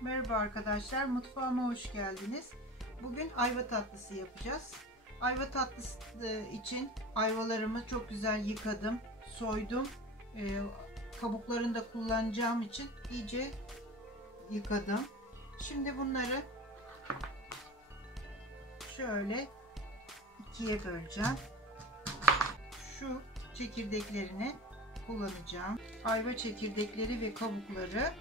Merhaba arkadaşlar, mutfağıma hoş geldiniz. Bugün ayva tatlısı yapacağız. Ayva tatlısı için ayvalarımı çok güzel yıkadım, soydum. Kabuklarını da kullanacağım için iyice yıkadım. Şimdi bunları şöyle ikiye böleceğim. Şu çekirdeklerini kullanacağım. Ayva çekirdekleri ve kabukları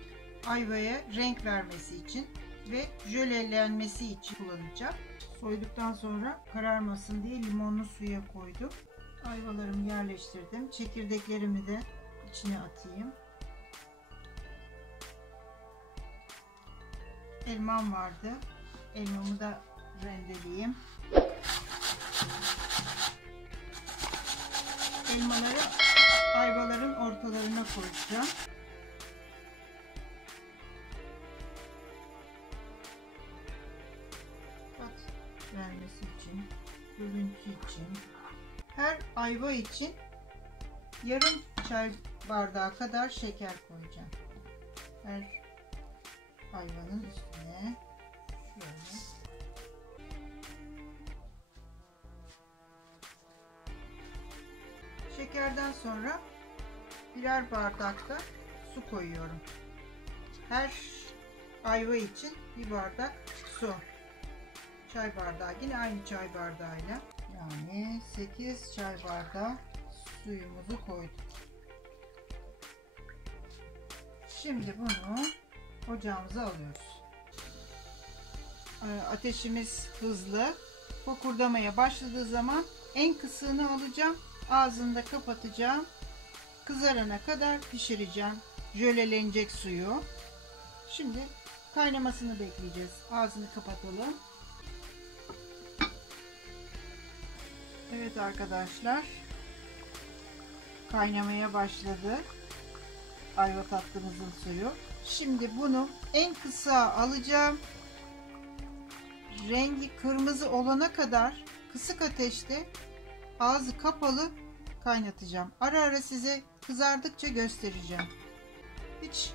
ayvaya renk vermesi için ve jölelenmesi için kullanacağım. Soyduktan sonra kararmasın diye limonlu suya koydum. Ayvalarımı yerleştirdim. Çekirdeklerimi de içine atayım. Elmam vardı. Elmamı da rendeleyeyim. Elmaları ayvaların ortalarına koyacağım. Vermesi için, görüntü için, her ayva için yarım çay bardağı kadar şeker koyacağım. Her ayvanın üstüne şöyle. Şekerden sonra birer bardak da su koyuyorum. Her ayva için bir bardak su. Çay bardağı, yine aynı çay bardağıyla, yani 8 çay bardağı suyumuzu koyduk. Şimdi bunu ocağımıza alıyoruz. Ateşimiz hızlı. Fokurdamaya başladığı zaman en kısığını alacağım. Ağzını da kapatacağım. Kızarana kadar pişireceğim. Jölelenecek suyu. Şimdi kaynamasını bekleyeceğiz. Ağzını kapatalım. Evet arkadaşlar, kaynamaya başladı ayva tatlımızın suyu. Şimdi bunu en kısa alacağım. Rengi kırmızı olana kadar kısık ateşte ağzı kapalı kaynatacağım. Ara ara size kızardıkça göstereceğim. Hiç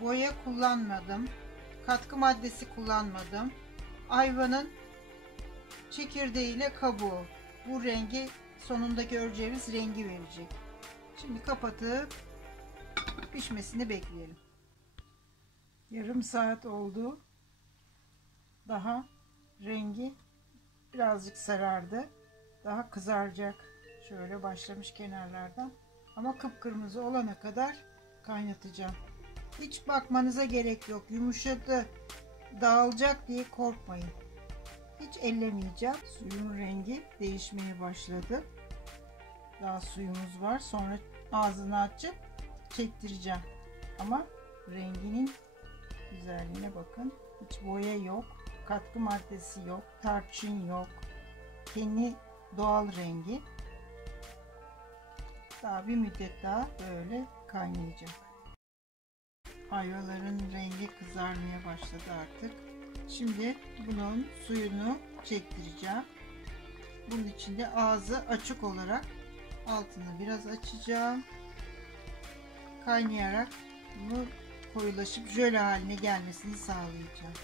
boya kullanmadım. Katkı maddesi kullanmadım. Ayvanın çekirdeğiyle kabuğu. Bu rengi, sonunda göreceğimiz rengi verecek. Şimdi kapatıp pişmesini bekleyelim. Yarım saat oldu. Daha rengi birazcık sarardı. Daha kızaracak. Şöyle başlamış kenarlardan. Ama kıpkırmızı olana kadar kaynatacağım. Hiç bakmanıza gerek yok. Yumuşadı, dağılacak diye korkmayın. Hiç ellemeyeceğim. Suyun rengi değişmeye başladı. Daha suyumuz var. Sonra ağzını açıp çektireceğim. Ama renginin güzelliğine bakın. Hiç boya yok. Katkı maddesi yok. Tarçın yok. Kendi doğal rengi. Daha bir müddet daha böyle kaynayacak. Ayvaların rengi kızarmaya başladı artık. Şimdi bunun suyunu çektireceğim. Bunun için de ağzı açık olarak altını biraz açacağım. Kaynayarak bunu koyulaşıp jöle haline gelmesini sağlayacağım.